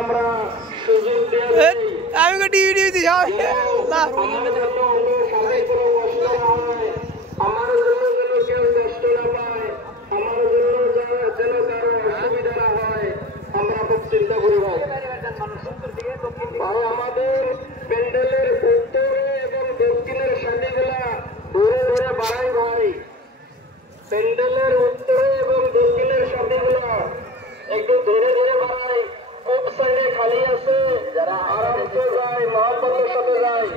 আমরা সুযোগ দিয়ে আমি কো টিভি দিছি যাও না আমার জন্য সবাই কোনো কষ্ট না হয়, আমার জন্য যেন কেউ কষ্ট না পায়, আমার জন্য যেন কারো অসুবিধা না হয়, আমরা খুব চিন্তা করি ভাই। আমাদের প্যান্ডেলের উত্তরে এবং দক্ষিণের সাথীগুলা ধরে ধরে বাড়াই ভাই। প্যান্ডেলের উত্তরে এবং দক্ষিণের সাথীগুলা একটু ধরে ধরে বাড়াই। এক সাইডে খালি আছে, যারা আরামসে যায় মহাপতের সাথে যায়,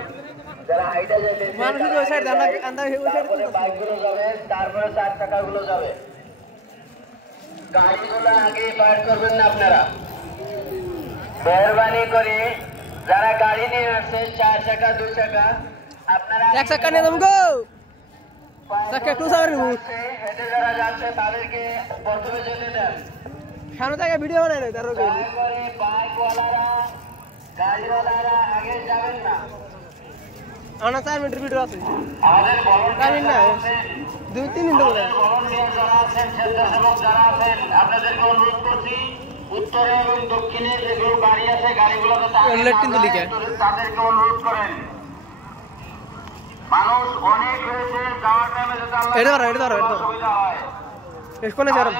যারা হাইটা যাবে মানুষের ওই সাইড আমরা আন্দা ওই সাইড বাইকগুলো যাবে, তারপরে 4 চাকাগুলো যাবে। গাড়িগুলো আগে পার করবেন না আপনারা, মেহরবানি করে যারা গাড়ি নিয়ে আসছে 4 চাকা 2 চাকা আপনারা এক চাকা নিয়ে যাবো গো চাকা টু সাইড হেঁটে যারা যাচ্ছে তাদেরকে প্রথমে যেতে দেন। সামনে থেকে ভিডিও বানাই না তার করে বাইকওয়ালারা গাড়িওয়ালারা আগে যাবেন না। আমরা 4 মিনিটের ভিডিও আছে আমাদের টাইম না 2-3 মিনিট বলে ভলান্টিয়ার যারা আছেন, স্বেচ্ছাসেবক যারা আছেন, আপনাদেরকে অনুরোধ করছি উত্তরে এবং দক্ষিণে যেগুলো গাড়ি আছে গাড়িগুলোতে তাদেরকে অনুরোধ করেন। মানুষ অনেক হয়েছে, যাওয়ার টাইমে যাতে সুবিধা হয়। এসকনে যারা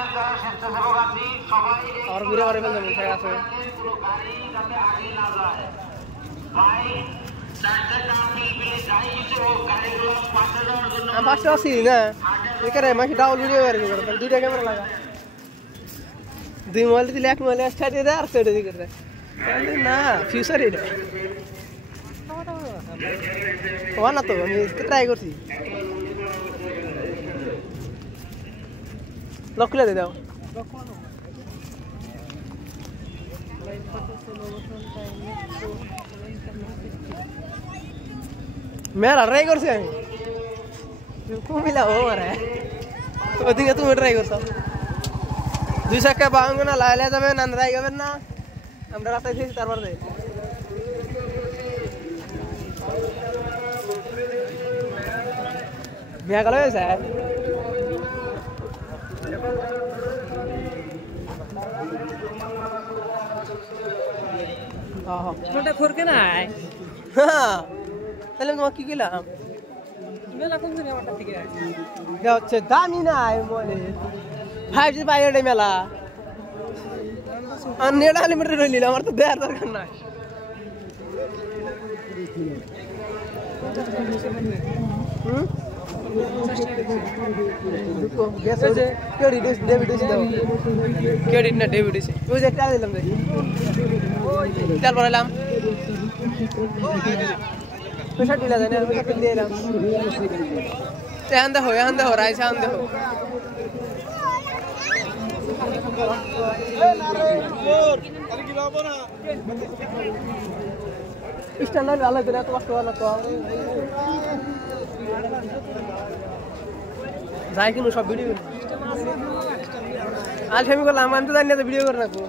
স্বেচ্ছাসেবক আছি সবাই আর ঘুরে ঘুরে ফেলতে মন আছে পুরো গাড়ি যাতে আগে না যায়। ভাই 4 চাকা পিলপিলি যাই কিছু হোক, গাড়িগুলো পাশে যাওয়ার জন্য আমি পাশে আছি না এখানে মাসি ডাউল ভিডিও করে করে দুইটা ক্যামেরা লাগা 2 মোবাইল দিলে 1 মোবাইল স্টার্ট দিয়ে আর সেট দিয়ে করে না ফিউচার এটা না তো আমি ট্রাই করছি লক খুলে দাও মেলা ট্রাই করছি আমি কুমিলা ও মারে ওদিকে তুমি ট্রাই করছো 2 চাকা বাঙ্গো না লাইলে যাবেন আন্দ্রাই যাবেন না আমরা রাস্তায় থেকেছি তারপর যাই বিয়া গেল স্যার ওটা ফরকে নাই হ্যাঁ তাহলে তোমাকে কি গেলাম মেলা কোন দিন আমারটা থেকে হচ্ছে দামি নাই বলে 5G বাইরে মেলা আর নেড়া লিমিটেড রইল আমার তো দেয়ার দরকার নাই ক্রেডিট না ডেবিট ওই যে টাকা দিলাম তেল ভরাইলাম পয়সা দিলা জানি আর পয়সা দিয়ে এলাম এখন দেখো রাইস এখন দেখো স্ট্যান্ডার্ড ভালো করে এত কষ্ট ভালো তো যাই কিনো সব ভিডিও আজ আমি করলাম আমি তো জানি না ভিডিও করে রাখবো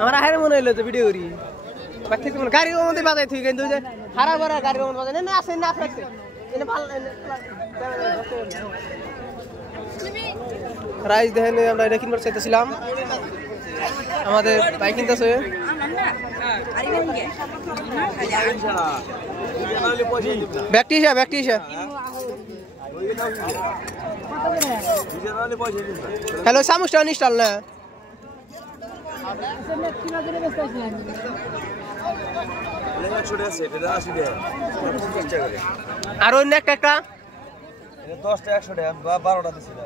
আমার আহের মনে হইলো তো ভিডিও করি গাড়ির মধ্যে বাজাই তুই কিন্তু যে হারা ভরা গাড়ির মধ্যে বাজাই না আসে না আসে রাইস দেখেন আমরা এটা কিনবার চাইতেছিলাম আমাদের বাইক কিনতেছে ব্যক্তি হ্যালো সামুস্টা নিস্টাল না আর অন্য একটা 10টা 100 টাকা 12টা দিছিল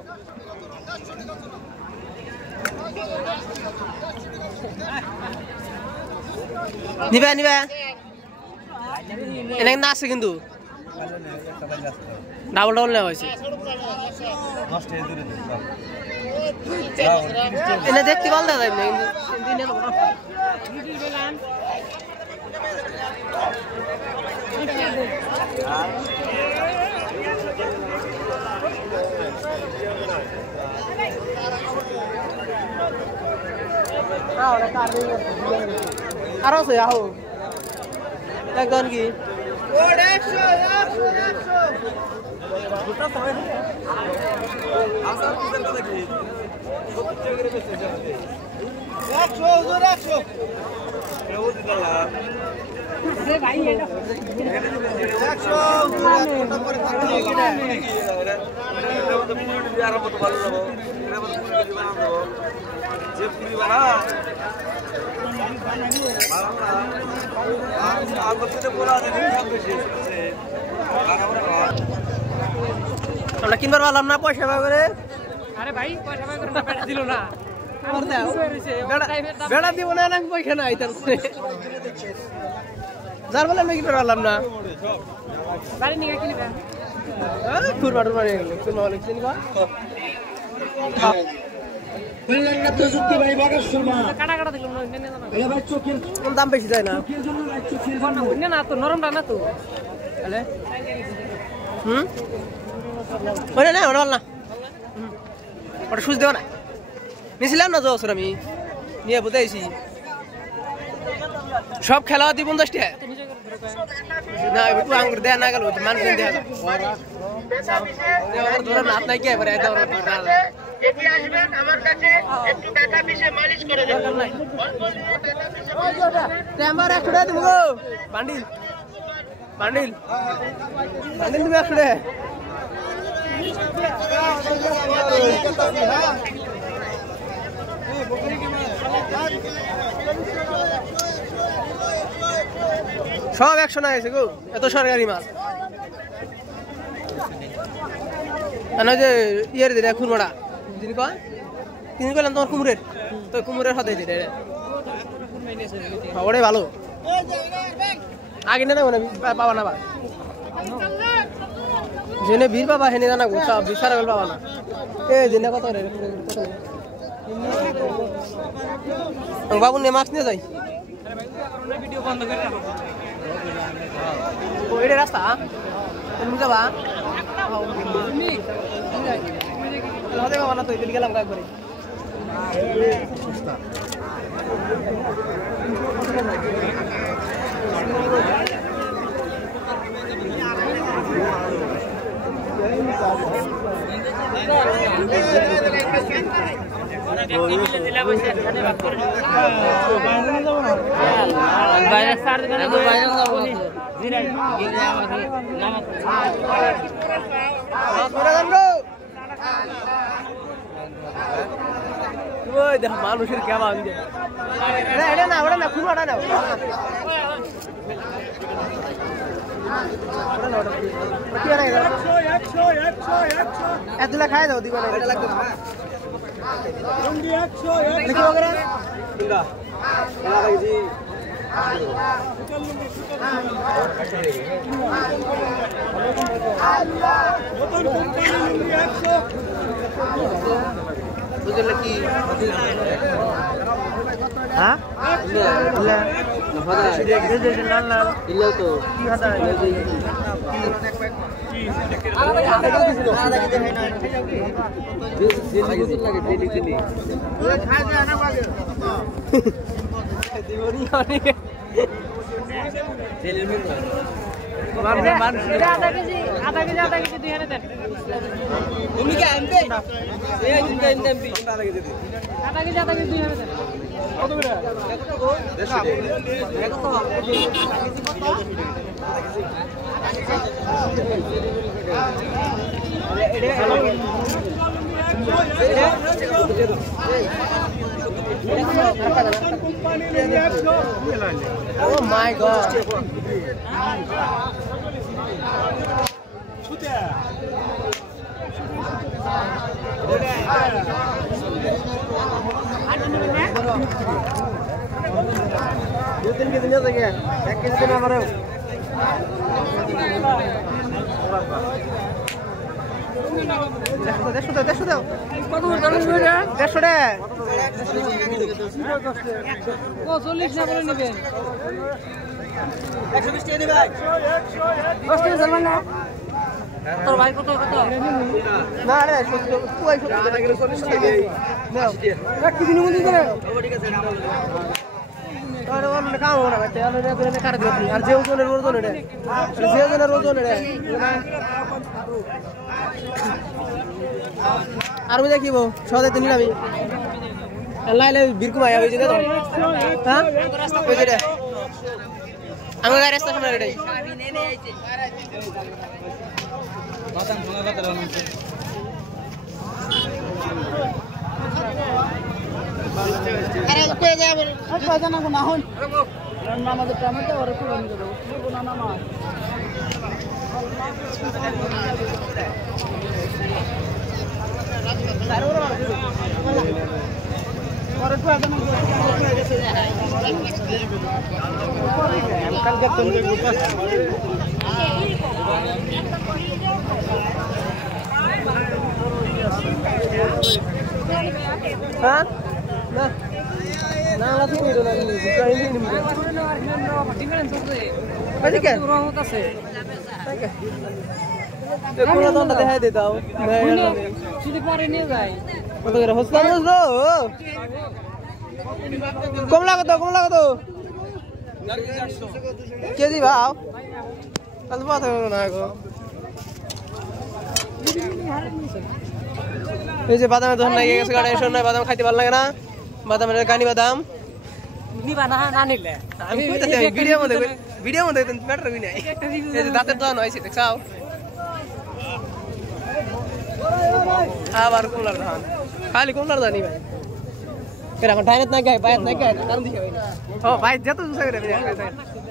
নিবা এনে না আছে কিন্তু ডাবল নেওয়া হয়েছে এনে দেখতে ভালো না আরো আছে আহো একজন কি আসার আমরা কিনবার পারলাম না পয়সা করে। আরে ভাই পয়সা পাই করে না দিল না বেড়া দিব না আমি পয়সা নাই তার যার বলে আমি কিনবার পারলাম না বাড়ি নিয়ে কিনবে ফুরমা টুরমা নিয়ে গেল ফুরমা অনেক চিনবা কাটা কাটা দিল কোন দাম বেশি যায় না না তো নরমটা না তো ওটা না ওটা বল না ওটা সুচ দেওয়া না নিয়েছিলাম না জোর আমি নিয়ে বুঝাইছি সব খেলা দি 50 টাকা না একটু আঙ্গুর দেয়া না গেল মানুষ দেয়া ধরে নাত নাই কি এবারে এটি আসবেন আমার কাছে একটু টাকা পিছে মালিশ করে দেবেন আমার 100 টাকা দিব গো বান্ডিল বান্ডিল বান্ডিল তুমি 100 টাকা সব 100 না গেছে গো এত সরকারি মাল না যে ইয়ের দিলে খুরমাটা যিনি কয় তিনি কইলেন তোমার কুমুরের তো কুমুরের হাতে দিলে ওটাই ভালো আগে না পাবা না বা জেনে বীর বাবা হেনে জানা গোটা বিচার পাবা না এ জেনে কত রে বাবু নে মাছ নিয়ে যাই ভিডিও বন্ধ করে রাখো ওইটা রাস্তা তুমি যাবা হতে বাবা না তো এদিকে গেলাম একবারে বাইরে সার দোকানে বাইরে যাবো জিরা ওই দেখ মানুষের কেমন এটা না ওটা না খুব ওটা না এতলা খাই দাও দিবা এটা লাগবে বুঝলে কি হ্যাঁ তো আধা কেজি দিয়ে দেন তুমি কি আনবে আধা কেজি দিয়ে দেন Oh my God! Dua-tiga keji aja ya, एक keji ना मरे। देश दो। কত দাম করে 150 টাকা। ও 40 না করে নেবেন 120 টাকা দিবে ভাই। 10 টাকা চলবে না তোর ভাই কত না রে 70 তুই 70 টাকা কিলো 40 টাকা দেই। নাও। এক কেজি নিমু দিবে রে। ঠিক আছে। আরে ওর কাম হবে না তাহলে রে করে কাট দিও আর যে ওজনের রে যে ওজনের রে আর আমি দেখিব সদাই তো নিলামি আল্লাহ আল্লাহ বিরকু মায়া হয়েছে তো হ্যাঁ হয়েছে রে আমার গাড়ি রাস্তা সামনে রেডি বাদাম শোনা কথা রয়েছে আরে কই যাব আচ্ছা না না হন নামাজের টাইমে তো ওরা কুরবানি দেব না নামাজ পরে তো আদনা কাল কে তুমি হ্যাঁ না না না তুমি তো না বুঝাই নি ডিফারেন্স আছে আরে কে রহমত আছে কোন দন্ডা দেখাই দে দাও শুধু পরে নিয়ে যাই কত করে হস্তান বুঝলো কম লাগতো কেজি ভাও তাহলে পাতা হলো না গো এই যে বাদামের দোকান নাই গেছে গাড়ি শোন না বাদাম খাইতে ভালো লাগে না বাদামের কানি বাদাম নিবা না না নিলে আমি কইতাছি ভিডিও মধ্যে ম্যাটার কই নাই এই যে দাঁতের দোকান হইছে দেখছাও আবার কমলার ধান খালি কমলার ধানই ভাই কেন আমার ডাইরেক্ট না গায় বাইরে না গায় কারণ দিছে ভাই ও ভাই যত জুসা করে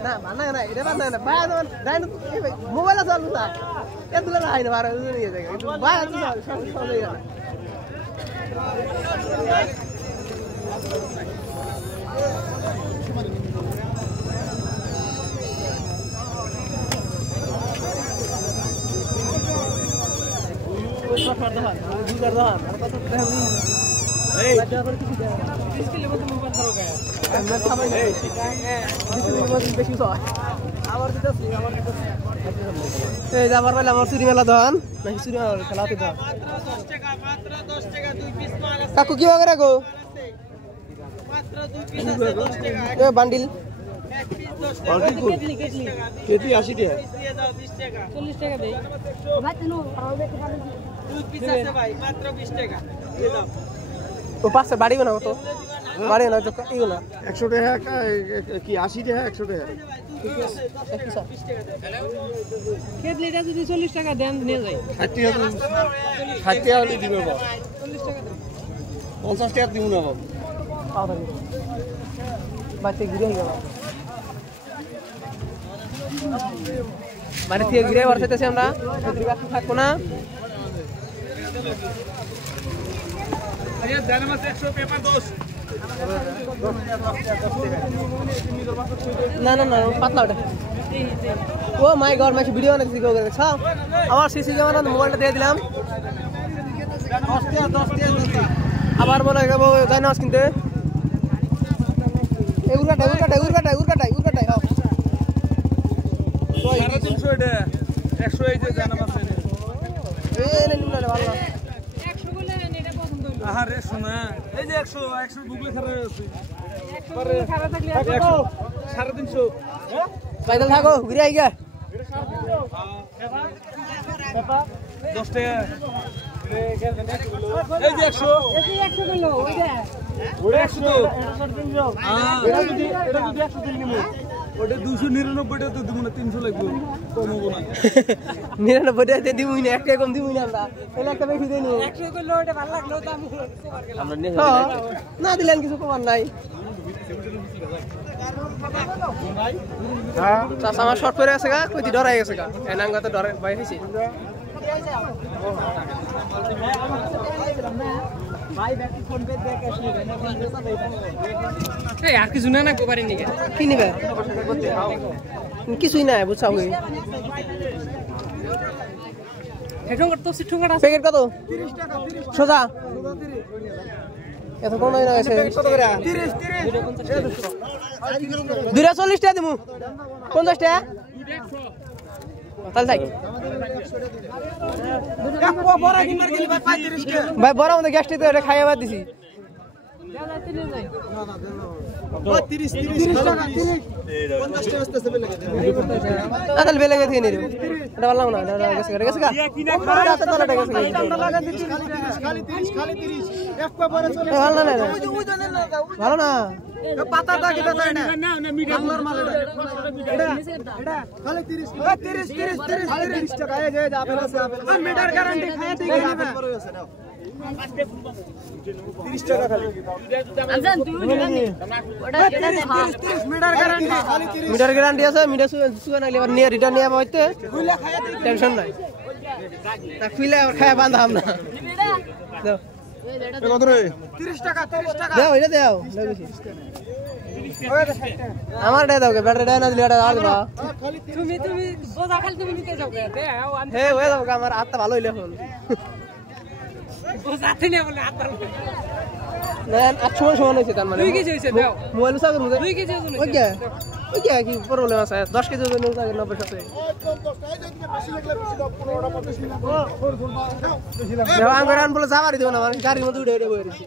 না মানা না এটা বানা না ভাই ডাইরেক্ট মোবাইল চালু না এত না হাই না বারে নিয়ে যায় ভাই তো সব হয়ে গেল আমার চুরি মেলা দোকান নাকি চুরি খেলাতে দোকান কাকু কি বাগে রাখো বান্ডিল কেজি 80 টাকা 40 টাকা দেই ও পাশে বাড়ি বানাবো তো বাড়ি না ইগো না 100 টাকা কি 80 টাকা 100 টাকা কেটলিটা যদি 40 টাকা দেন নিয়ে যাই 60 টাকা হলে দিবে বাবা 40 টাকা দেন 50 টাকা দিব না বাবা বাড়িতে ঘুরে গেল বাড়ি থেকে ঘুরে বসেতেছি আমরা থাকবো না না না না পাতলা ওটা ও মাই গড মাই ভিডিও বানাচ্ছি কেউ করে দেখছো আমার সিসি ক্যামেরা মোবাইলটা দিয়ে দিলাম আবার বলে যাবো তাই না কিনতে উরকাটাই হ্যাঁ 350 এটা 100 এই যে জানা আছে এই নে নিমনা ভালো 100 বলে এটা পছন্দ হইলো আরে শোনা এই যে 100 গুগলে খারাপ আছে 100 বলে খারাপ থাকলে 350 বাইদল থাকো ঘুরে আই গা 10 টাকা এই যে 100 এই 100 বললো ওইটা ওটা 100 তো এটা যদি 100 দিন নিমু ওটা 299 টাকা তো দিব না 300 লাগবে কম হবে না 99 টাকা দিই না একটা কম দিই না আমরা এলা একটা বেশি দেই নি 100 করলো ওটা ভালো লাগলো তো আমরা নিয়ে না দিলেন কিছু কমার নাই হ্যাঁ চাচা আমার শর্ট পরে আছে গা কইতি ডরাই গেছে গা এনাঙ্গা তো ডরে ভয় হইছে ভাই ব্যাকি ফোন পে দিয়ে ক্যাশ নিবে না এই আর কিছু না না গোবারি নিকে কি নিবে কিছুই নাই বুঝছাও কই হেডঙ্গর তো সিটঙ্গর আছে প্যাকেট কত 30 টাকা 30 সোজা এত কম না গেছে কত করে 30 240 টাকা দিমু 50 টাকা তাহলে থাক ভাই বড় আমাদের গ্যাসটি তো এটা খাইয়া বাদ দিছি তাহলে বেলে গেছে নিরে এটা বললাম না এটা গেছে গেছে গা ভালো না ভালো না পাতাটা কি কথা এটা না না মিডিয়াম নরমাল এটা খালি 30 টাকা এই যে আপেল আছে আপেল মিটার গ্যারান্টি খায় ঠিক আছে 30 টাকা খালি আজান তুই ওটা 30 মিটার গ্যারান্টি আছে মিটার সুগার না এবার নিয়ে রিটার্ন নিয়ে হইতে টেনশন নাই তা খুইলে আর খায় বাঁধাম না দাও কত রে 30 টাকা দাও এটা দাও আমার এটা দাও ব্যাটারি দাও না দিলে এটা আর দাও তুমি বোঝা খালি তুমি নিতে যাও হে ওই দাও আমার হাতটা ভালো হইলে এখন বোঝাতে না বলে হাত ধরো না আর সমান হইছে তার মানে 2 কেজি হইছে দাও মোবাইল সাগর মধ্যে 2 কেজি ওজন ওই কি প্রবলেম আছে 10 কেজি ওজন সাগর 90 সাথে আঙ্গার আন বলে যাবারই দেব না মানে গাড়ির মধ্যে উঠে উঠে বইরেছি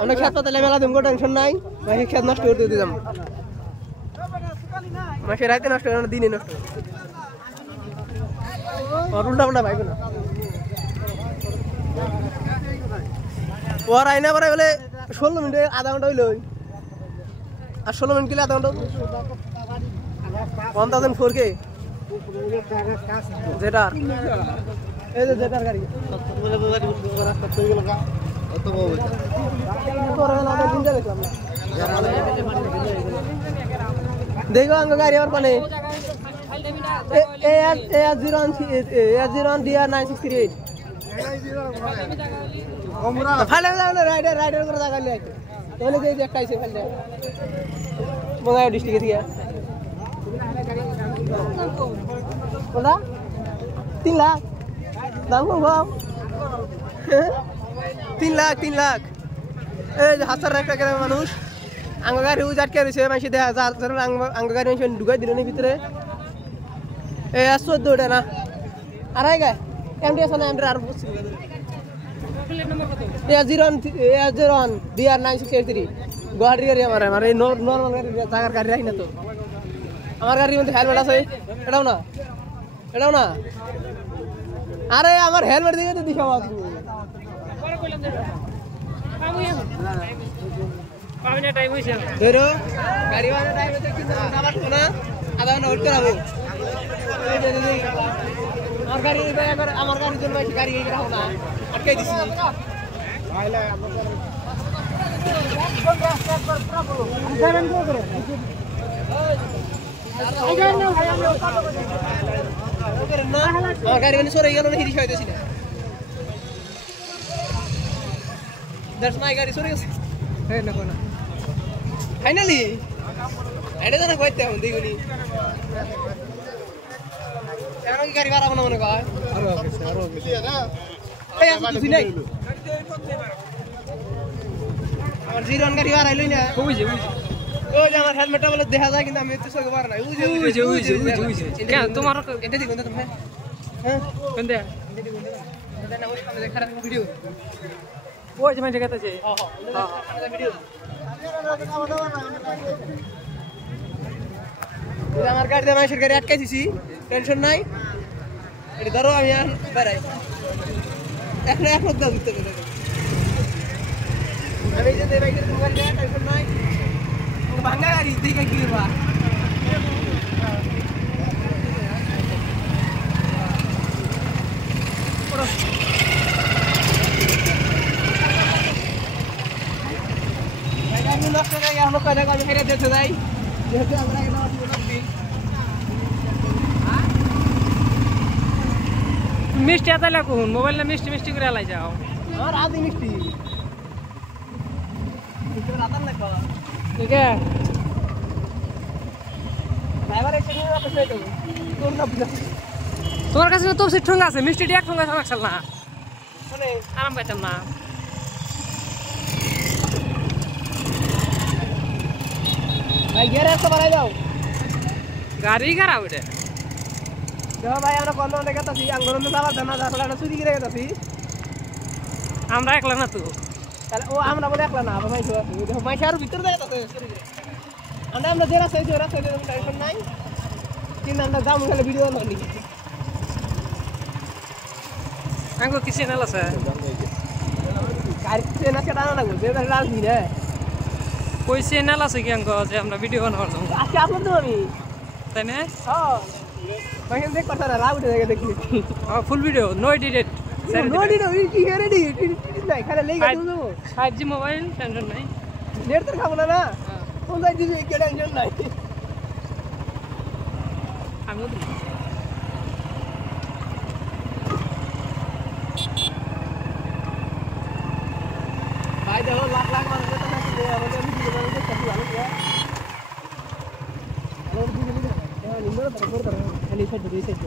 আমরা খেত পাতালে মেলা দিম গো টেনশন নাই ভাই খেত নষ্ট করতে দিলাম মাসে রাতে নষ্ট করে না দিনে নষ্ট আর উল্টা উল্টা ভাইবে না ওর আইনা পরে বলে 16 মিনিটে আধা ঘন্টা হইল আর 16 মিনিট কিলে আধা ঘন্টা 1004K যেটা এই যে যেটার গাড়ি দেখো আঙ্গ গাড়ি আর পানে A01 DR968 ফাইলে রাইডার করে জায়গা লিয়ে আছে তাহলে যে একটা আইছে ফাইলে বঙ্গাইগাঁও ডিস্ট্রিক্টে দিয়া কোনটা 3 লাখ দাম কম 3 লাখ এই যে হাজার একটা করে মানুষ আঙ্গ গাড়ি উজাট কে রইছে মাইছে দেখা যার আঙ্গ গাড়ি মাইছে ঢুকাই দিল নি ভিতরে এই 14 টা না আড়াই গায় এমডি আছে না এমডি আর বুঝছি A01 DR968 গুয়াহাটি গাড়ি আমার এই নরমাল গাড়ি জায়গার গাড়ি রাখি না তো আমার গাড়ির মধ্যে হেলমেট আছে এটাও না আরে আমার হেলমেট দিকে তো দিশা আছে পাবনা টাইম হইছে ধরো গাড়ি বানা টাইমে তো কিন্তু আবার না আধা ঘন্টা ওয়েট করাবো আমার গাড়ির জন্য গাড়ি রাখো না আটকাই দিছি আমার গাড়ি মানে সরে গেল না হিরিশ হইতেছি না দ্যাটস মাই গাড়ি সরে গেছে হ্যাঁ না কোনা ফাইনালি এটা জানা কইতে হবে দেখুনি এখন কি গাড়ি বাড়াবো না মনে কয় আরো এই আসো তুই নাই আমার জিরন গাড়ি বাড়াইলই না বুঝি ওই যে আমার হেলমেটটা বলে দেখা যায় কিন্তু আমি তো সঙ্গে পার নাই বুঝে কে তোমার এটা দেখুন তো তুমি হ্যাঁ কোন দে এটা না ওই সামনে দেখা রাখো ভিডিও ওই যে মানে দেখাতেছে হ্যাঁ ভিডিও আমার গাড়িতে মাইশের গাড়ি আটকাই দিছি টেনশন নাই এটা ধরো আমি বেড়াই এখন এক লোক দাও দিতে হবে আমি যে বাইকের মোবাইল নিয়ে টেনশন নাই ভাঙা গাড়ি দেখে কি করবা নষ্ট হয়ে গেল কয়টা কাজ ফেরে দিতে যাই যেহেতু আমরা এটা মিষ্টি আতা লাগুন মোবাইল না মিষ্টি করে আলাই যাও আমার আদি মিষ্টি রাতার লাগবা ঠিক আছে ড্রাইভার এসে নিয়ে যাবে সেটা তোর না বুঝা তোমার কাছে তো সে ঠঙ্গা আছে মিষ্টি এক ঠঙ্গা থাকছল না মানে আরাম পাইতাম না ভাই গিয়ারে একটা বাড়াই দাও গাড়ি খারাপ এটা দেখো ভাই আমরা কোন দিকে গেতাছি আঙ্গরন তো যাবার জানা যাবে না চুরি করে গেতাছি আমরা একলা না তো তাহলে ও আমরা বলে একলা না ভাই তো দেখো মাইশা আর ভিতর যায় তাতে চুরি করে আমরা যে রাস্তায় টেনশন নাই কিন্তু আমরা দাম খালি ভিডিও বানাই আঙ্গো কি চ্যানেল আছে গাড়ি চেনা সেটা না লাগবে যে রাজনীতি রে কই চ্যানেল আছে কি আঙ্কো যে আমরা ভিডিও বানাবার জন্য আজকে আপলোড দেব আমি তাই না হ্যাঁ ভাইন দেখ কথা না লাভ উঠে দেখে দেখি ফুল ভিডিও নো এডিটেড নোডি নো কি করে দি নাই খালি লেগে দেবো 5G মোবাইল টেনশন নাই নেট তো খাবো না না কোন যাই দিবি কি টেনশন নাই আমিও দিই ভাই দেখো লাখ লাখ মানুষ তো নাকি দে আমাদের ভিডিও বানাতে কত ভালো করে আর ভিডিও দিলে নিম্বর তারপর করে খালি সাইড দুই সাইড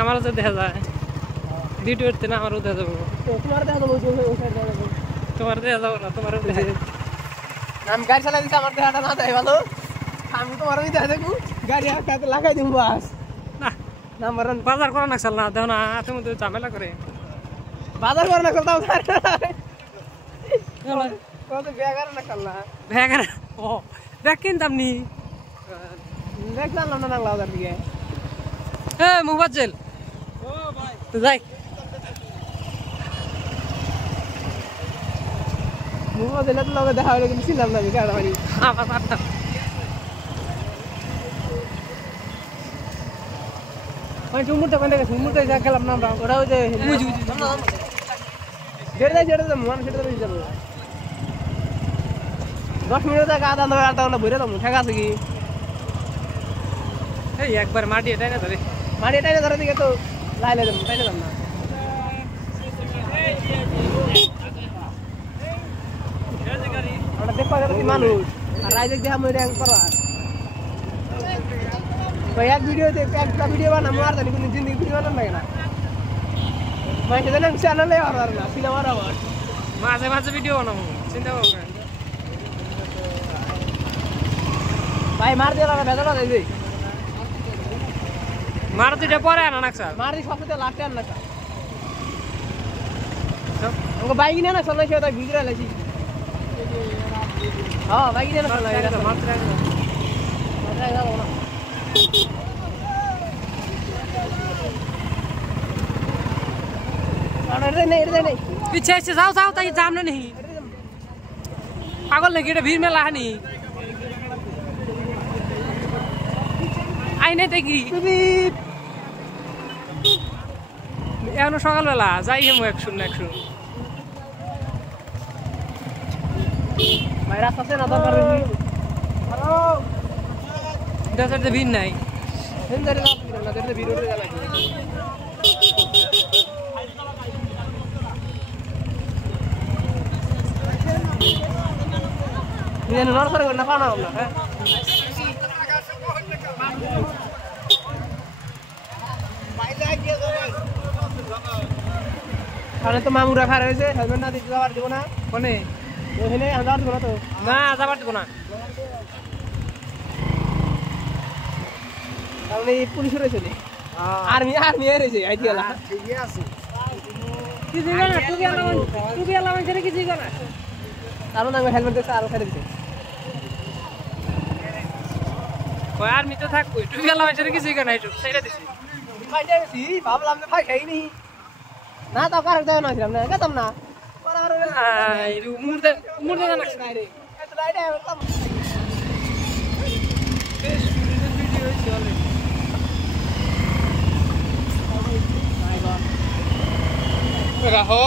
আমারও তো দেখা যায় ভিডিওতে না আমারও দেখা যাবে তো তোমার দেখা যাবে ওই সাইড যাবে তোমার দেখা যাবে না তোমারও দেখা যাবে আমি গাড়ি চালাই দিতে আমার দেখাটা না দেয় ভালো আমি তোমার আমি দেখা দেখু গাড়ি হাতে লাগাই দিব বাস না নাম্বার বাজার করা নাকছাল না দেখো না হাতের মধ্যে ঝামেলা করে বাজার করে না করতাম কত বেগার না করলা ভেগার ও দেখ কিনতাম নি দেখ জানলাম না নাংলা ওদের দিকে এ মুবাজ্জেল ও ভাই যাই মুভা দিলে তো লগে দেখা হলো কিন্তু ছিলাম না আমি গাড়ি বাড়ি আমার পারতাম ওই মুহূর্তে কোন গেছে মুহূর্তে যা গেলাম না আমরা ওরা ওই যে বুঝি যেটা যাবো মন সেটা তো যাবো 10 মিনিট আগে আধা ঘন্টা ভরে দাম ঠেকা আছে কি এই একবার মাটি এটাই না ধরে মাটি এটাই ধরে দিকে তো লাইলে যাবো তাই না আমরা দেখবা যাচ্ছি মানুষ আর রাইজে দেখা মই র্যাঙ্ক করা তো এক ভিডিওতে একটা ভিডিও বানাবো আর জানি কোনো জিন্দিগি ভিডিও বানানো লাগে না মাইকে জানি চ্যানেলে আর না সিনেমা আর মাঝে মাঝে ভিডিও বানাবো চিন্তা করো না ভাই মার দিয়ে লাগা ভেজা লাগে যে মার দুইটা পরে আনা নাকছাল মার দি সবচেয়ে লাস্টে আর না আমাকে বাইক নিয়ে না চলে সেটা ভিডিও লাইছি হ্যাঁ বাইক নিয়ে না চলে এটা মাত্র মাত্রা যাবো না আর এটা নেই पीछे से जाओ जाओ ताकि जाम ना नहीं पागल नहीं कीड़े भीड़ में ला नहीं आई नहीं देखी তুমি এখনো সকালবেলা যাই হেমো একশো ভাই রাস্তা আছে না দরকার হ্যালো দেশের তো ভিড় নাই হেন ধরে লাভ কি না ধরে ভিডিও রে লাগে ये नॉर्थ पर ना पाना हमला है তাহলে তো মামু রাখা রয়েছে হেলমেট না দিতে যাবার দিব না কোনে ওখানে আন্দাজ দিব না তো না যাবার দিব না তাহলে পুলিশ রয়েছে আর্মি রয়েছে আইডিয়ালা ঠিকই আছে কি জিগা না টুপি আলামান ছেড়ে কি জিগা না তাহলে আমি হেলমেট দিয়ে আর ছেড়ে দিতে ওই আর্মি তো থাকবই টুপি আলামান ছেড়ে কি জিগা না একটু সেটা দিছি ভাই যাইছি ভাবলাম যে ভাই খাই নি না তো কার দাও না ছিলাম না গেতাম না আই মুর্দে জানা রে এত লাইটে একদম ভিডিও চলে রাহো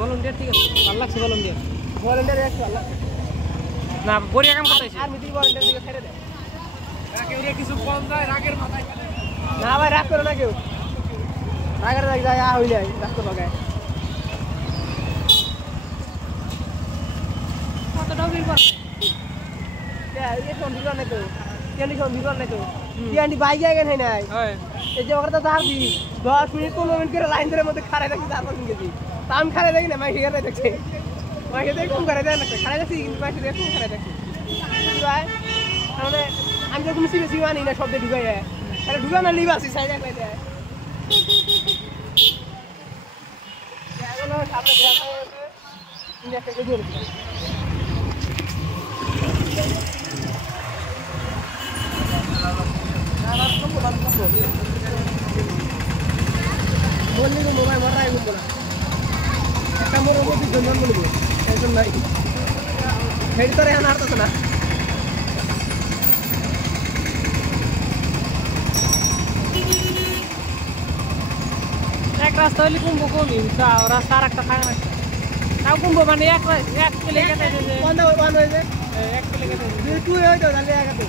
volunteer ঠিক আছে ভালো লাগছে volunteer একটু আল্লাহ না বড়িয়া কাম করতেছে আর মিটি volunteer দিকে ছেড়ে দে রাগে কিছু কম যায় রাগের মাথায় না ভাই রাগ করো না কেউ রাগের রাগ যায় হইলে রাস্তা লাগায় কতটা ভিড় করে ये संदीप ने तो यानी संदीप ने तो यानी बाइक आगे नहीं ना হয় এই যে ওরা তো দাঁড়ি 10 মিনিট 15 মিনিট করে লাইন ধরে মধ্যে খাড়া থাকি তারপর গেছি তাম খাড়া দেখি না মাই খেয়ে দেখছে মাই খেয়ে দেখুন করে দেয় না খাড়া দেখছি কিন্তু মাই খেয়ে দেখুন খাড়া দেখছি ভাই তাহলে আমি তো তুমি সিবে মানি না শব্দে ঢুকাই যায় তাহলে ঢুকা না লিভ আসি সাইডে লাইতে যায় এগুলো সামনে দেখা হচ্ছে তুমি একটা ভিডিও দেখো बोलने को मोबाइल मर रहा है बोला একটা মোর মধ্যে জন্ম বলবো টেনশন নাই হেড করে এখন আরতো না এক রাস্তা হইলে কুম্ভ কমি রাস্তা আর একটা থাকে না তাও কুম্ভ মানে এক কিলোমিটার বন্ধ হয়ে যায় এক কিলোমিটার তুই হয়তো তাহলে আগাতে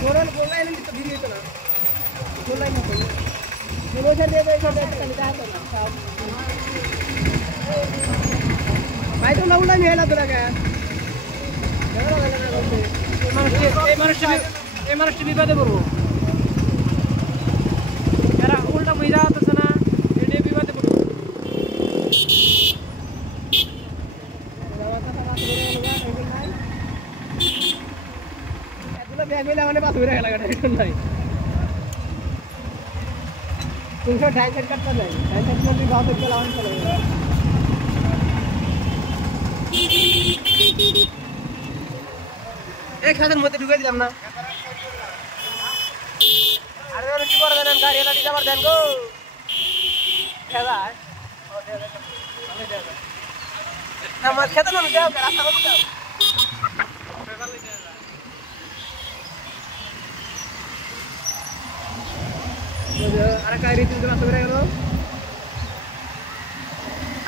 তোরল বললাই না তো ভিডিও তো না বললাই না মেলো সাথে এই সাথে একটা নিতে আসো না ভাই তো না উল্টা নিয়ে এলা তো লাগা এই মানুষটি বিপদে পড়বো এরা উল্টা বুঝা হতেছে না এটা বিপদে পড়বো এগুলো ব্যাগ হইলে মানে পাস হয়ে গেল টেনশন নাই तुमको ढाई सेट करता नहीं ढाई सेट में भी बहुत अच्छा लावन चलेगा एक हाथ मत ढुका दिलाम ना अरे और की कर देन गाड़ी लाडी जाबर देन गो खेदा है और दे दे हमें दे दे हम खेत में जाओ रास्ता को जाओ अरे काय रीति से बात करेगा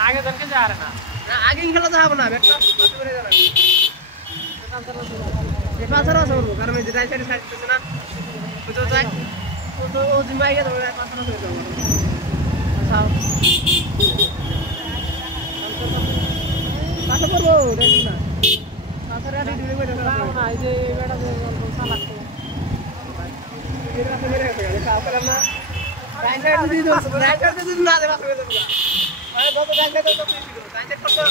आगे चल के जा रहे ना आगे ही खेला था ना बेटा बात करेगा ना ये पास रहा सब घर में जितना साइड साइड से ना कुछ होता है तो वो जिम्मा आएगा तो पास रहा सब अच्छा पास पर वो रेडी ना पास रहा रेडी रेडी ना ये बेटा से साला को ये रास्ते में रहेगा क्या करना राइटर दे दो राइटर दे दो ना दे बात कर दूंगा अरे दो राइटर दो राइटर पकड़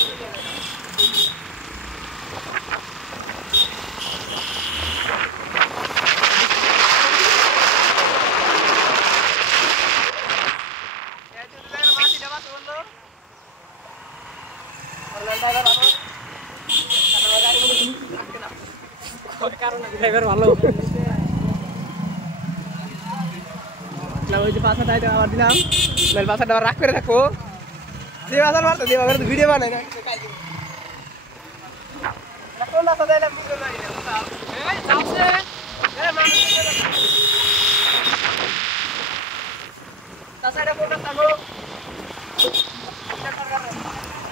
ড্রাইভার ভালো না ওই যে পাছাটা এটা আবার দিলাম মেল পাছাটা আবার রাখ করে রাখো যে বাজার মারতে দেবা করে ভিডিও বানাই না কাজ রাখো না তো দিলাম ভিডিও বানাই না এই যাচ্ছে এ মানুষ তাছাড়া কোনটা থাকো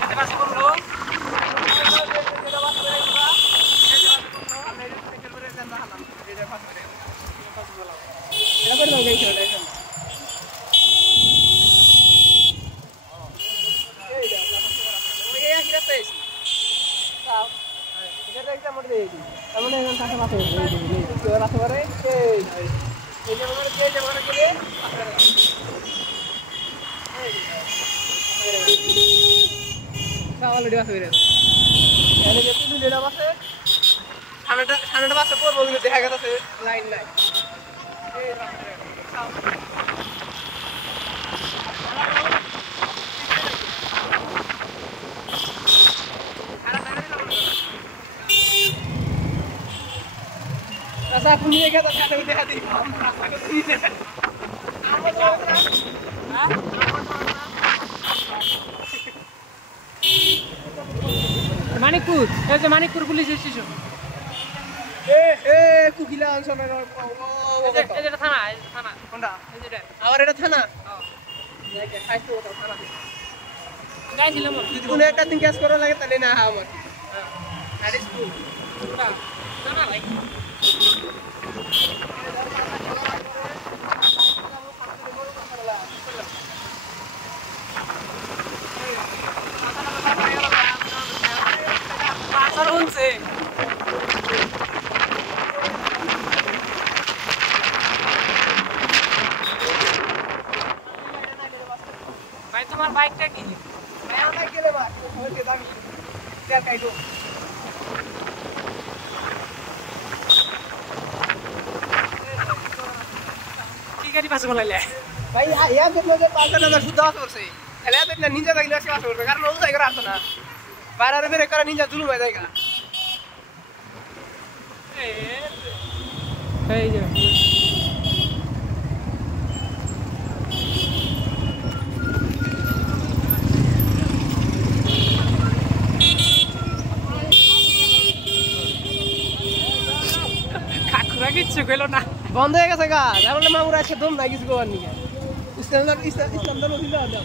এতে পাশে করলো এটা করে দাও গাইছো এটা এই একই রাস্তা এসে তাও এটা একটা মোড় দেই তার মানে এখন কাছে পাশে এই রাস্তা করে এই যে মানে কে যে মানে কে তাও অলরেডি পাশে বেরে এখানে যে তুই লেডা পাশে সামনেটা পাশে পড়বো কিন্তু দেখা গেছে লাইন নাই এই রাস্তা তাও Rasa aku ni kata kata udah hati. Aku tu ni. Apa tu? Hah? Manikpur এই যে মানিকপুর পুলিশ স্টেশন কুকিলা অঞ্চলের এটা থানা থানা কোনটা এই যে আবার এটা থানা দেখে খাইছো ওটা থানা গাইছিলাম যদি কোনো একটা দিন ক্যাশ করা লাগে তাহলে না আমার দ্যাট ইজ ট্রু ওটা থানা ভাই পাঁচর হচ্ছে বাইকটা কি मैं गेले बा और के दाम तेल काइटो কি গাড়ি পাশে বলাইলে भाई या देखलो जे 5000 सुद्धा वर्ष एला ते निंजा गाइला से वास कारण उ जाय करा ना 12 रे मेरे करा निंजा जुलूम है जाएगा এই যে কাকুরা কিচ্ছু কইলো না বন্ধ হয়ে গেছে গা তাহলে মামুরা এসে দম নাই কিছু করার নিকে ইসলাম দিল না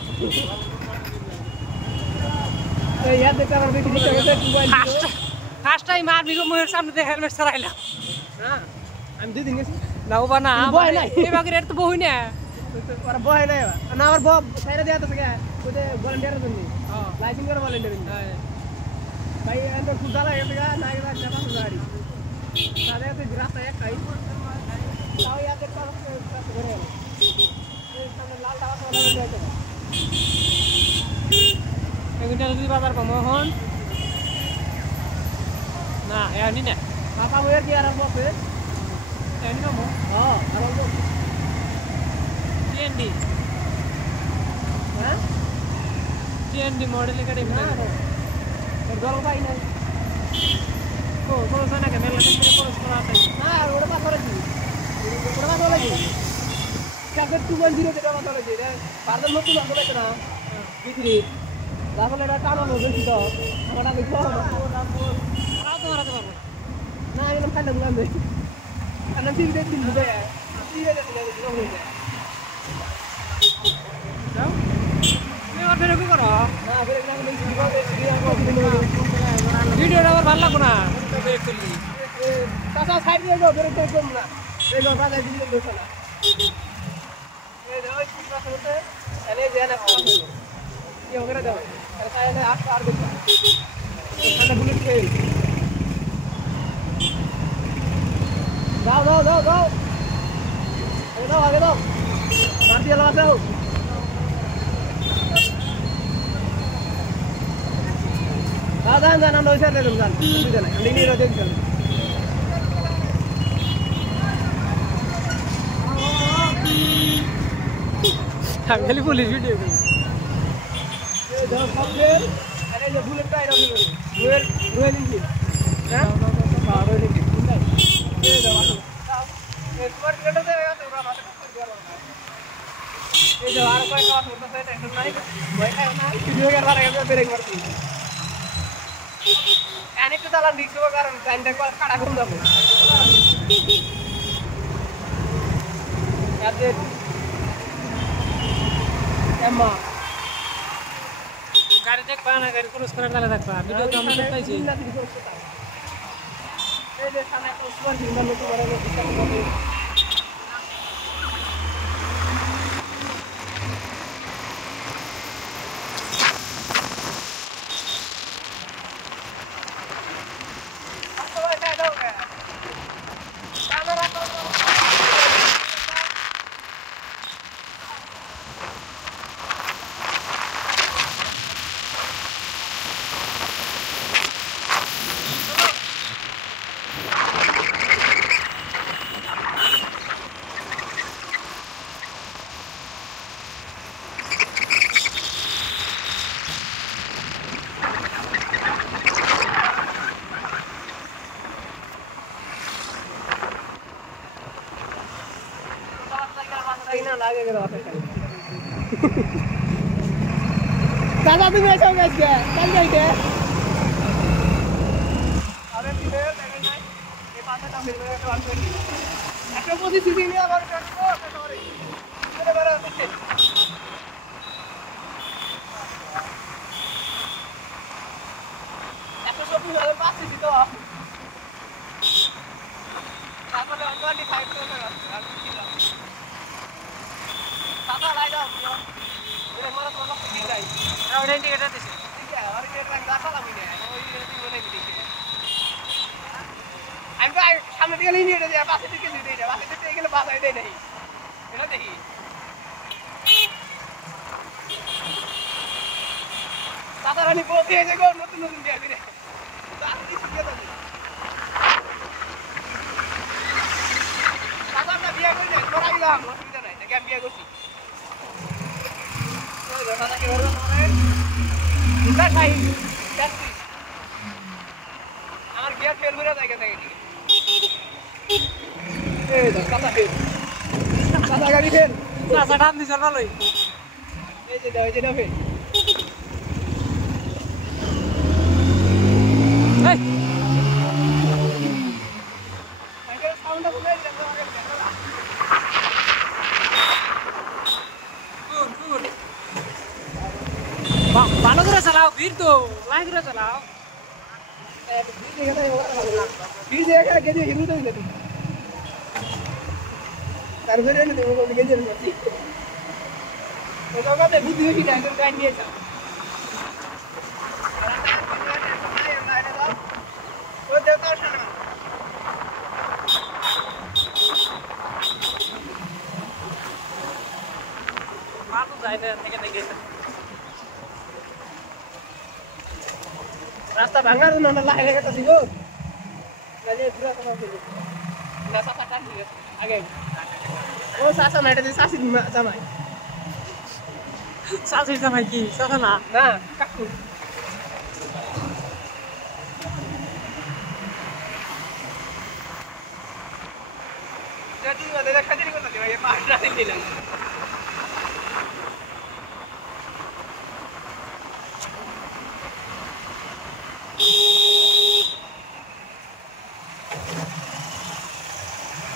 এই ইয়াদ দেখতে আমার বেশি দিতে গেছে ফার্স্ট টাইম আর বিগো মুখের সামনে দিয়ে হেলমেট ছাড়াইলাম হ্যাঁ আমি দুই দিন গেছি না ওবা না বয় নাই। এই বাগের এর তো বহুই না আর বয় নাই না আমার বব সাইরে দেয়া তো সকে ওতে ভলান্টিয়ার জন্য হ্যাঁ লাইসেন্স করে ভলান্টিয়ার ভাই এন্ড খুদা লাগে গা না গা চাপা গাড়ি সাদে তো রাস্তা এক কাই তাও ইয়াদ দেখতে আমার ঘরে এই সামনে লাল টাকা তো লাগে এগুলা যদি বাজার কম হন না এনি না পাপা ওয়ের কি আর বসে এনি কম হ্যাঁ আর বস টিএনডি হ্যাঁ টিএনডি মডেল গাড়ি না এর দল ভাই নাই তো কোন না কেন মেলা করে খরচ করা আছে না আর ওটা পাস করেছি ওটা পাস করেছি কাকে 2.0 যেটা পাস করেছি রে পারদম নতুন পাস করেছে না বিক্রি তাহলে এটা টানো বলছি তো ওটা দেখো তাও তো মারাতে পারবো না এরকম খান্ডা দিলাম রে আমি ঠিক দেখি বুঝে ঠিক আছে ঠিক আছে যাও তুমি আর ফের কি করো না ফের না দেখি ভিডিওটা আমার ভালো লাগো না একচুয়ালি কাঁচা সাইড দিয়ে যাও বেরোতে কম না এই লোটা যায় দিলে দেখো না এই দাও ঠিক আছে বলতে এনে যে না কি ওগরে দাও আরে তাহলে আর দেখো এখানে বুলেট ফেল দাও দাও দাও দাও আগে দাও মার দিয়ে লাগাও দাদা দাদা আমরা ওইখানে দেব জান সুবিধা নাই আমরা নিয়ে রোজ চল আমি খালি পুলিশ ভিডিও করি এই দাও কমপ্লেন আরে যে বুলেট টাই রাখি রোয়েল রোয়েল ইঞ্জিন হ্যাঁ হ্যাঁ রোয়েল ইঞ্জিন এই দাও এই তোমার গেটে আছে ওরা মাথা কাট করে দেওয়া এই যে আর কয়েকটা আছে ওটা সাইড টেনশন নাই ভয় খাও না ভিডিও করার আগে ব্রেক মারছি অনেক তো চালান রিস্ক হবে কারণ টাইমটা কাটা কম যাবে याद एम्मा গাড়ি দেখ পানা গাড়ি ক্রস করার তালে থাকবা ভিডিও তো আমরা দেখাইছি এই যে থানায় ওসমান হিন্দার লোক বড় লোক বিচার করে दादा तुम ऐसा हो गया चल जाइए अरे किधर देखना है ये पास है फिर मेरे को आंसर नहीं ऐसे पोजी सीधी नहीं आवाज करते हो सॉरी मेरे बारे में कुछ ऐसे सब कुछ अलग पास से तो आप लोग अंदर दिखाई तो ना दादा लाइट ऑफ ये हमारा तो लोग दिख रहा है ওটা ইন্ডিকেটর দিছে ठीक है और ये रंग दासा लगी है वो ये नहीं दिख है আমি তো সামনে দিকে নিয়ে যেতে যাই পাশে দিকে যেতে যাই পাশে দিকে গেলে বাস আইতে নেই এটা দেখি রানী পৌঁছে গেছে গো নতুন নতুন বিয়ে করে তাড়াতাড়ি শিখে যাবে দাদাটা বিয়ে করে যায় তোরা গেলাম অসুবিধা নাই নাকি আমি বিয়ে করছি ওই দাদা কি বলবো তোমারে দুটা খাই আমার বিয়ে ফেল করে যায় কেন এই দাদা ফেল দাদা গাড়ি ফেল রাস্তা টান দিছ না লই এই যে দাও ফেল এই সাইকেল সাউন্ডটা বলে দিলাম তোমাকে গুড ভালো করে চালাও ভিড় তো লাইন করে চালাও बीज देखा के जो हिरू तो नहीं तारबरे ने देखो के जो नहीं तो का ते बुद्धि की टाइम का नहीं है वो देवता शरण ভালো যায় না থেকে থেকে रास्ता भांगा तो ना लागे का तो सिगो गले पूरा कमा के ना सासा काट दिए आगे वो सासा नाटे दे सासी जमाई সাসি জামাই কি সাসা না ना काकू jadi ada kaji ni kau tak dia mah dah tinggi lah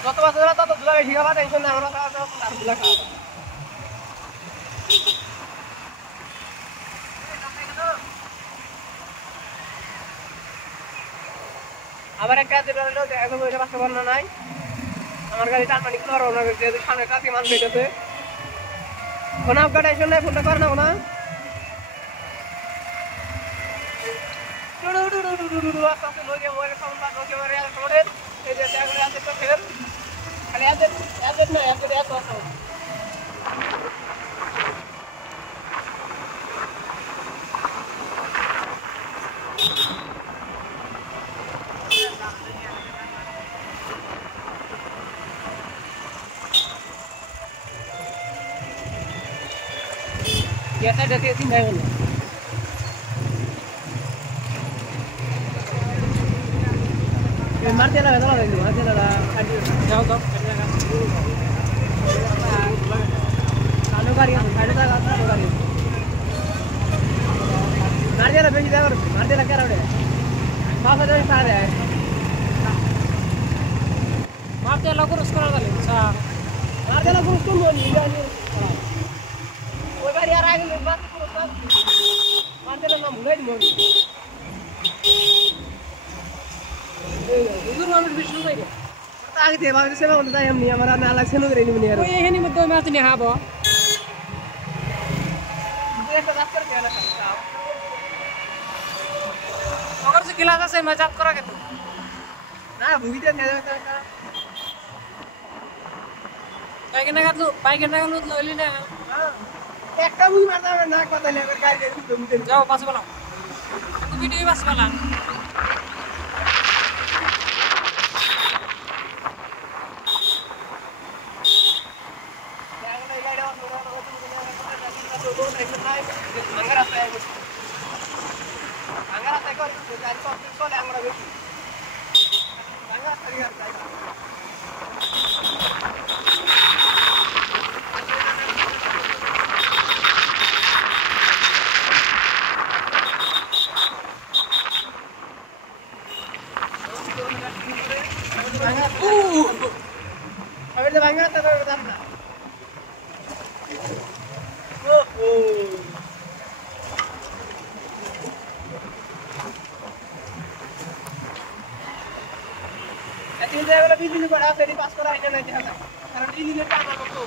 কত বছর ধরে তো দুলা বেশি খাওয়া টেনশন না আমরা খাওয়া দাওয়া দুলা খাওয়া আবার এক কাজ হলো এখন ওইটা পাশে বর্ণনা নাই আমার গাড়ি টান পানি করো না যেহেতু সামনে কাছে মান বেটাতে কোন আপনার টেনশন নাই ফোনটা কর না না আস্তে আস্তে লোকে মোবাইলে সাউন্ড বাদ লোকে মারে আর করে এই যে ট্যাগলে আছে তো ফের খালি আছে না আছে এত আছে कैसा देते थी मैं बोला मारते लगा मारते लगा যাও যাও आलू का रिया साइड तक आता आलू का रिया मारते लगा बेंच ड्राइवर मारते लगा क्या रहा है पास आ जाए सारे है মারতে লাগো রস করা গেল আচ্ছা मारते लगा उसको मोल लिया नहीं वो बार यार आगे लोग बात करो सब मारते लगा मुझे मोल হুজুর মানুষ বিষ্ণু ভাই आगे थे बाबू से मैं बोलता है हम नहीं हमारा नाला से लोग रेनी नहीं यार ওই এখানে মধ্যে মাছ নিয়ে হাবো ऐसा बात कर क्या ना साहब ওগর সে ক্লাস আছে মজাক করা কে তুই ना भूखी थे পাইকে না গেল লইলি না একটা মুই মারতা না কথা নেই এবার কাজ করে তুমি যাও পাশে বলা তো ভিডিও পাশে বলা A ver, de manga te voy a dar. Ati hindi wala bibili ko na pwede pass ko rin na diyan. Karon dili na tama ko.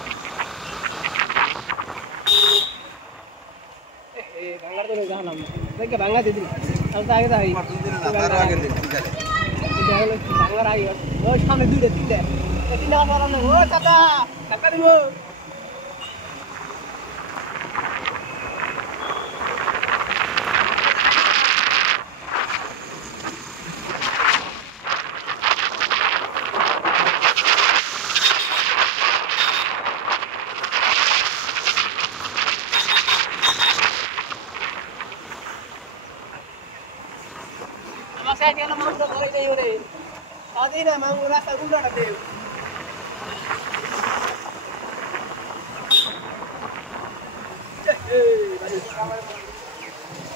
Bangar to lang jahanam. Deख ke banga didi. Alta aage da hai. Bangar aage didi chale. Bangar aage. O samne dude tinde. Tinde asara na. O chaka. Chaka dibo. gay udah. Tadi na mau rasa gula ada deh.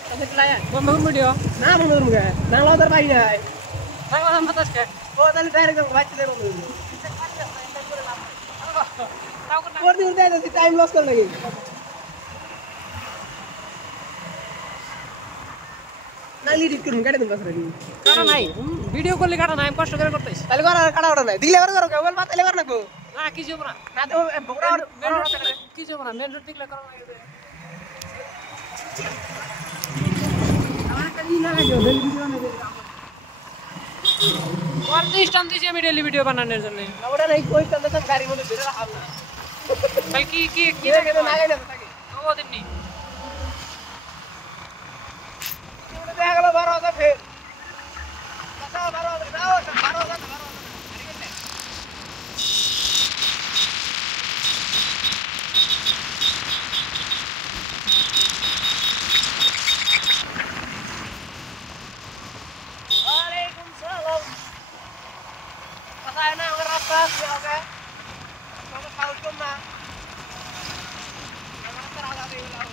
Kasih pelayan. Bangun video. Nah menurut gue, nang lo terbaik deh. Saya malam atas ke. Oh tadi direct dong baca deh menurut. Tahu kan? Keluar di udah si time loss kan lagi. Nang lead করুন কাটে দিন pass ready কাটা নাই video করলে কাটা নাই আমি কষ্ট করে করতেছি তাহলে করা কাটা ওটা নাই দিলে আর করো কেবল পাতলে কর নাকো না কি যাব না না তো বকরা মেন রোড কি যাব না মেন রোড দিকলে করা নাই আমার কাছে না লাগে ডেলি ভিডিও না और 30 টাইম দিছি আমি ডেইলি ভিডিও বানানোর জন্য ওটা নাই কই টানতেন গাড়ির মধ্যে বের রাখাম না ভাই কি কি কি দেখে তো নাগাই না থাকে ও দিননি ওটা দেখা গেল 12000 ফের কত 12000 দাও 12000 Waalaikumsalam. Kasaya na ang rapas, oke? Mga kalkom na. Mga taraga tayo lang.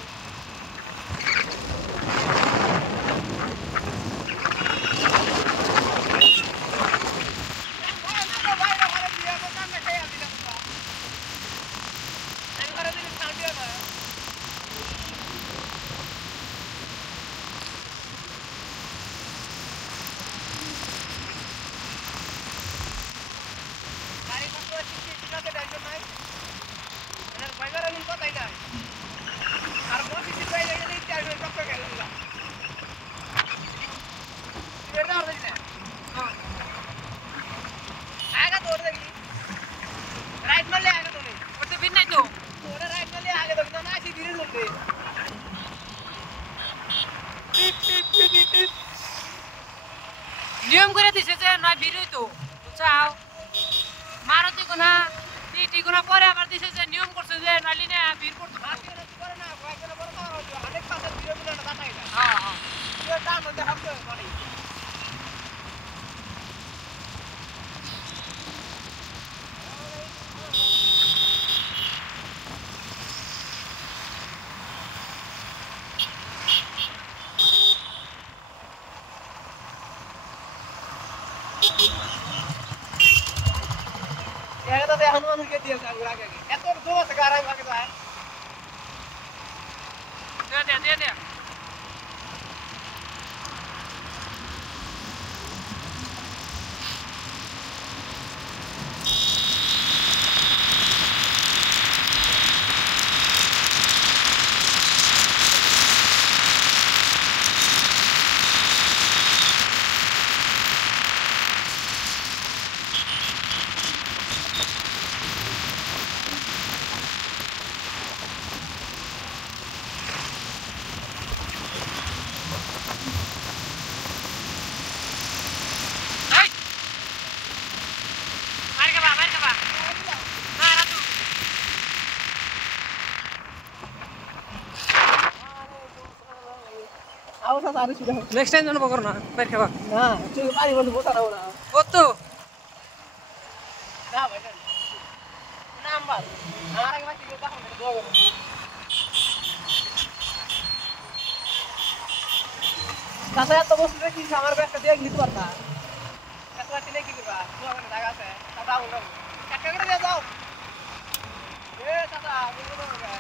নিয়ম করে দিছে যে না ভিডিও তো চাও মারুতি কোনা টিটি কোনা পরে আবার দিছে যে নিয়ম করছে যে নালি না ভিড় করতে করে না কয়েকজন বড় কথা অনেক পাশে ভিডিও গুলো না বানাই না হ্যাঁ হ্যাঁ ভিডিও টান মধ্যে হবে মানে এটা তো হনুমান কে দিয়েছে আঙ্গুরা আগে এত জোর গারাই ভাগে যায় দে आओ सा सारे सुधा नेक्स्ट टाइम जन बकर ना बैठ के बा ना चल पानी बंद बोता रहो ना ओ तो ना भाई नाम बात हमारा के बात ये बात हम दो कसा तो बस रे कि हमारे बैठ के देख ली तो आता कसा चले की बा दो घंटा लगा से तब आओ ना क्या कर दे जाओ ए तता बोलो ना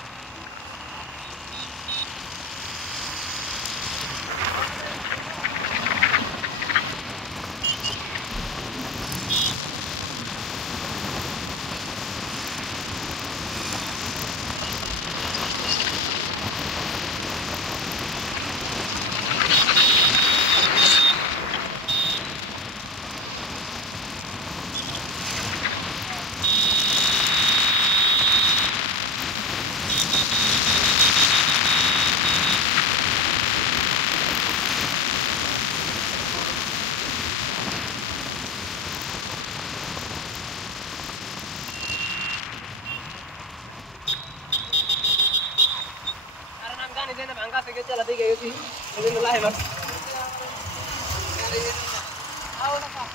चला दी गई थी लेकिन ला है बस आओ ना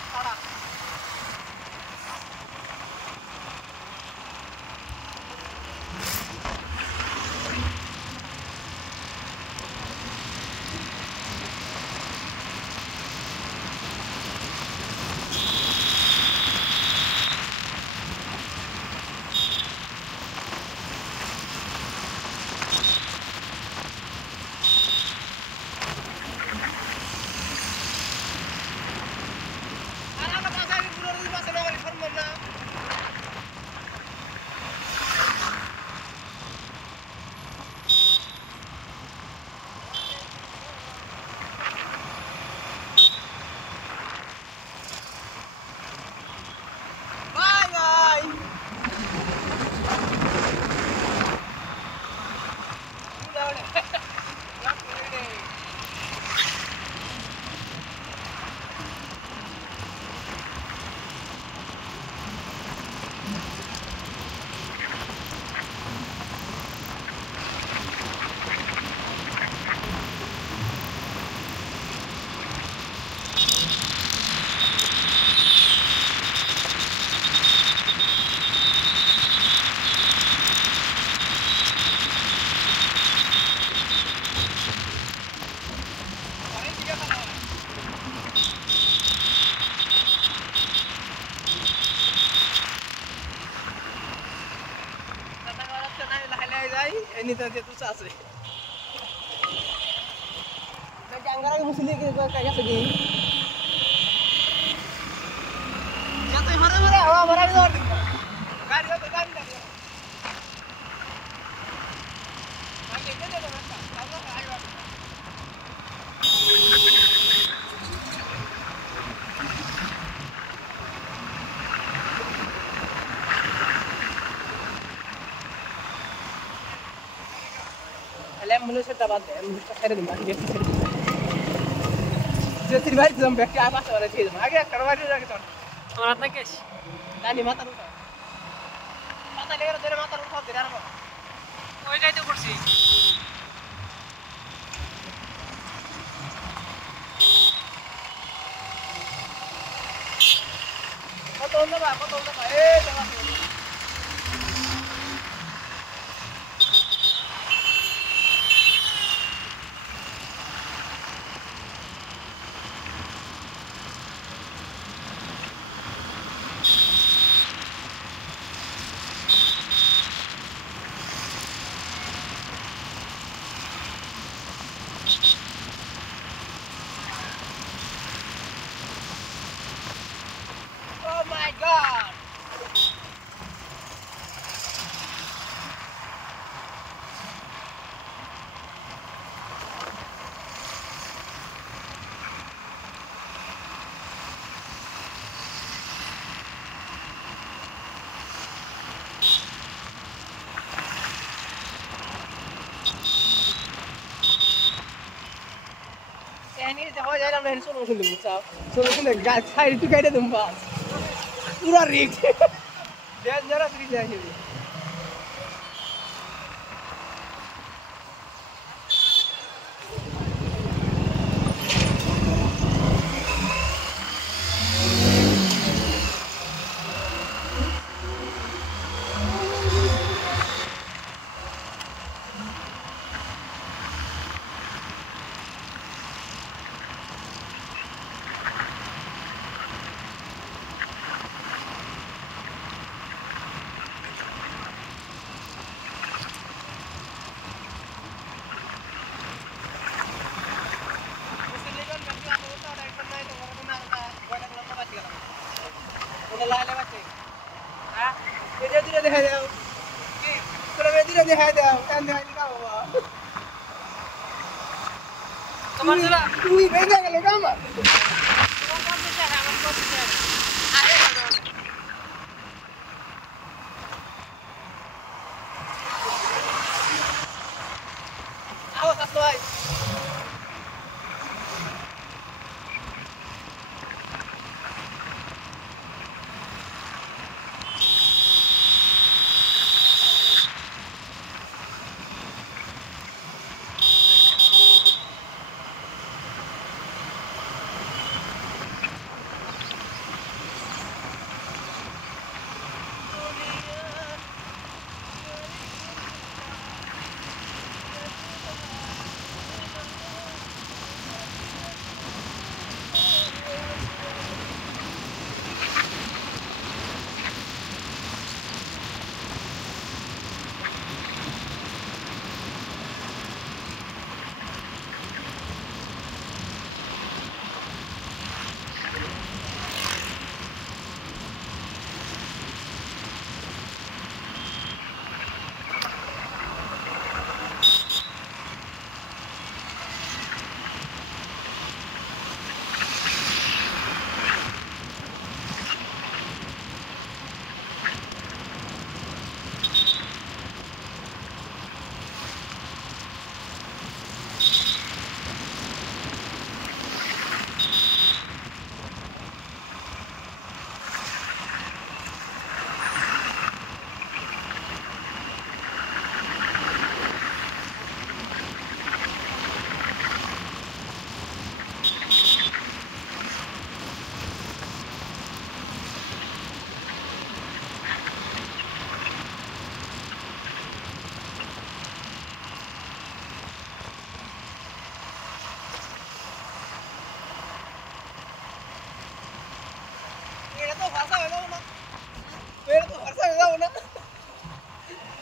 যাই এনি তো তুই আছে না জাঙ্গারা কি মুসলি কি কাজ আছে কি যা তুই মারা মারা হাওয়া মারা দি গাড়ি তো গাড়ি লাগে আমি দেখে দেব না আমরা আইবা एम्बुलेंसটা বাদ দে এম্বুলেন্সটা ছেড়ে দিন বাকি দেখতে ছেড়ে দিন যদি ভাই জম ব্যাক আ পাশে ওরা ছেড়ে দাও আগে একটা বাড়ি যাকে চল আমার হাত নাকি নানি মাথা উঠা মাথা লেগে ধরে মাথা উঠা দে আর ওইটাই তো করছি কত হলো বা এই দাও Oh my god! Ini jauh jalan main solo gas air itu kayak tempat pura risk dangerous risk aja তোমার দিলা তুই বেঁধে গেল কাম তোমার কোন দিছে আমার কোন দিছে আরে আও কাসলাই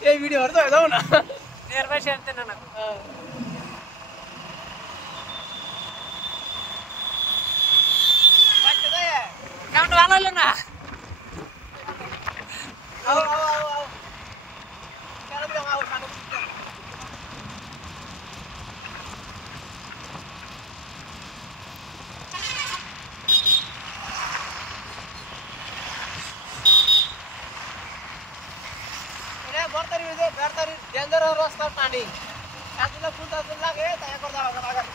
এই ভিডিও হরতো দাও না nearby sente na na. Baca saya. Kamu tuh halo na. Au. Kalau bilang au sana. Bertari danger rasta tani. Satulah pun tak lagi, tanya korda agar.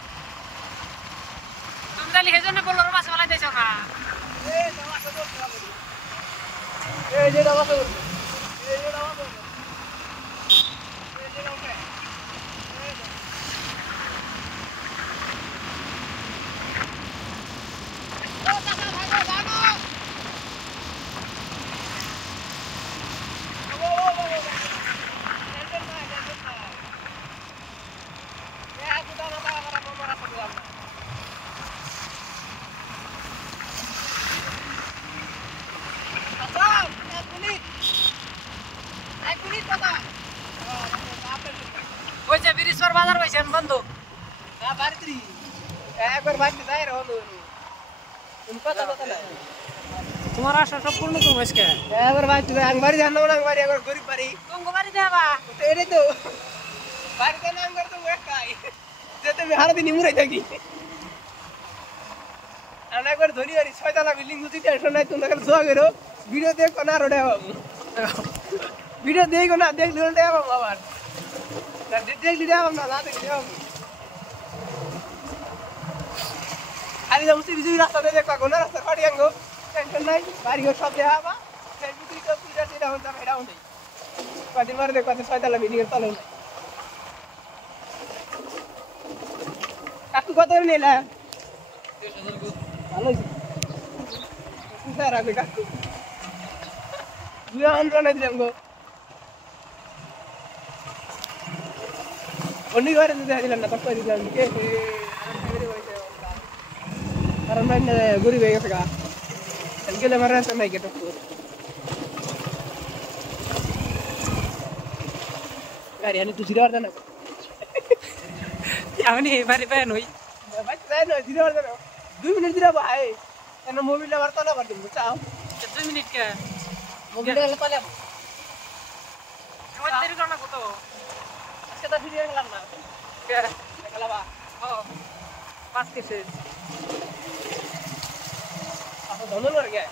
Kamu tadi hejo na bolor mas wala desa na. Dia dah masuk. ওই যে বিরিশর বাজার কইছেন বন্ধু না বাড়িতে একবার বাড়িতে যাই রে বন্ধু উনকা কথা না তোমার আশা সম্পূর্ণ তুমি আজকে একবার বাড়িতে যাই বাড়ি জানো না বাড়ি একবার গরিব বাড়ি তুমি বাড়ি যাবা এটাই তো বাড়িতে নাম করে তো একাই যেতে আমি হারা দিন মুড়াই থাকি আমরা একবার ধরি বাড়ি 6 তলা বিল্ডিং বুঝি টেনশন নাই তোমরা খালি দোয়া করো ভিডিও দেখো না রোডে বাবু ভিডিও দেখো না দেখলে রোডে বাবু আবার দেখলি বাবু না দেখলি বাবু খালি যাচ্ছি বিজুই রাস্তা দিয়ে দেখবা কোন রাস্তা কাটি আঙ্গো টেনশন নাই বাড়ি ঘর সব দেখা বা ফেসবুক রিকো পূজা যেটা হন এটা হন কদিন মারে দেখো 6 তলা বিল্ডিং এর তলা কাকু কত নিলা ভালো স্যার আগে কাকু দুয়া আনরা নাই দিলাম গো অন্য ঘরে দিলাম না তখন দিলাম কে কারণ ভাই গরিব হয়ে গেছে গা গেলে মারা নাই কে টক্কর গাড়ি আনি তুই জিরার জানা আমি বাড়ি পায় নই ভাই যাই না জিরার জানা 2 মিনিট দিরা ভাই এনে মোবাইল নাম্বার তো না বার দিন চাও 2 মিনিট কে মোবাইল গেলে পালে তোমার দেরি করনা কত আজকে তো ভিডিও গেলাম না কে দেখালা বা ও 5 কেসে আপনি ধন্যবাদ গে